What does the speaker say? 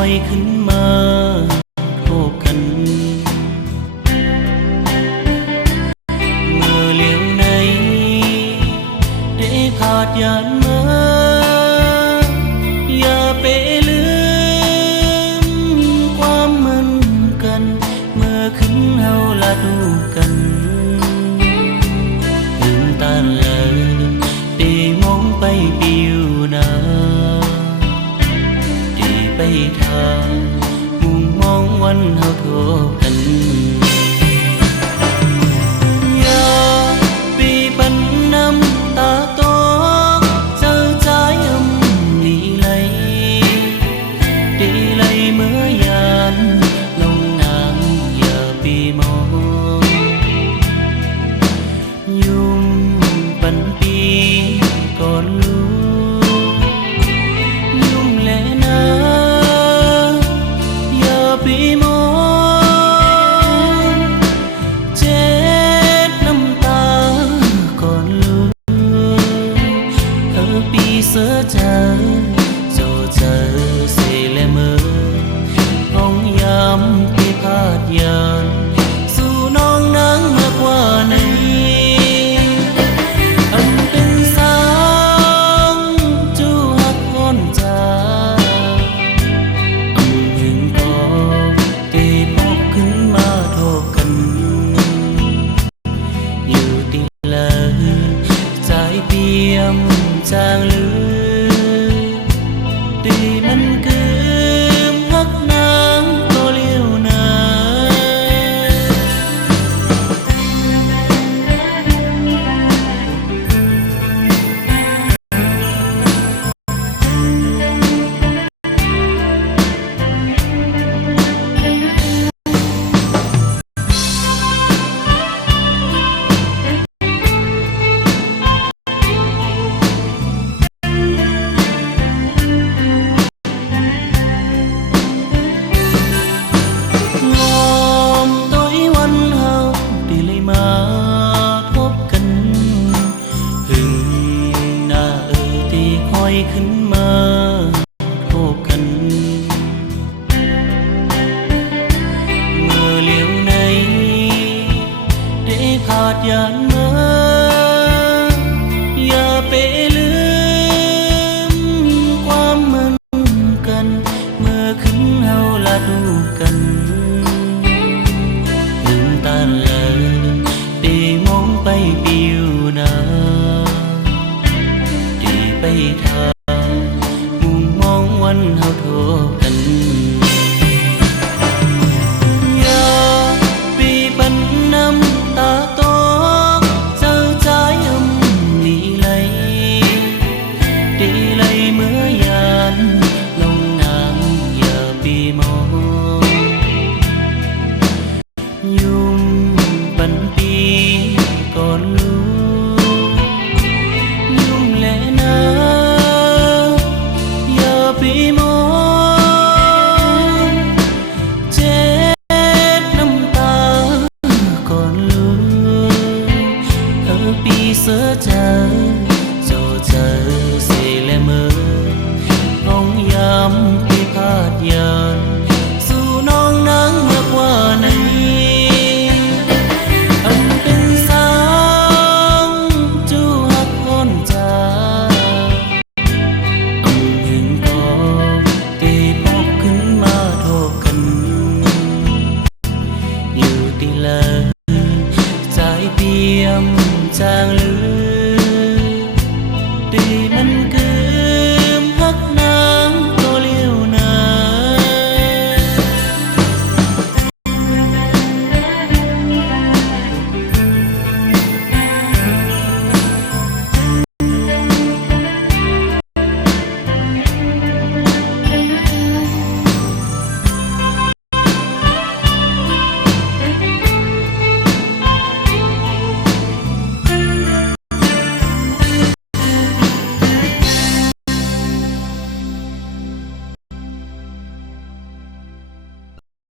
อยขึ้นมาพบกัน เมื่อเลี้ยวในได้พาดยานมา อย่าไปลืมความมือนกัน เมื่อขึ้นเฮาละดูกัน ทางมุ่งมองวันเฮาโทรกัน เสื้อเจอจู่เจอสีและมือห้องยามที่พาดยาน อยขึ้นมาโทบกัน เมื่อเลี้ยวในได้ขาดยานมาอย่าไปลืมความมันกัน เมื่อขึ้นเฮาละดู ดี เสือเจอโจเจอเสและเมื่อห้องยามที่พาดยานสู่น้องนางเมากกว่านี้อันเป็นสางจูหักอ่อนจาอันหนึ่งก็ตีปอกขึ้นมาโทษกัน อยู่ที่เลยใจเปี่ยม จางเลือ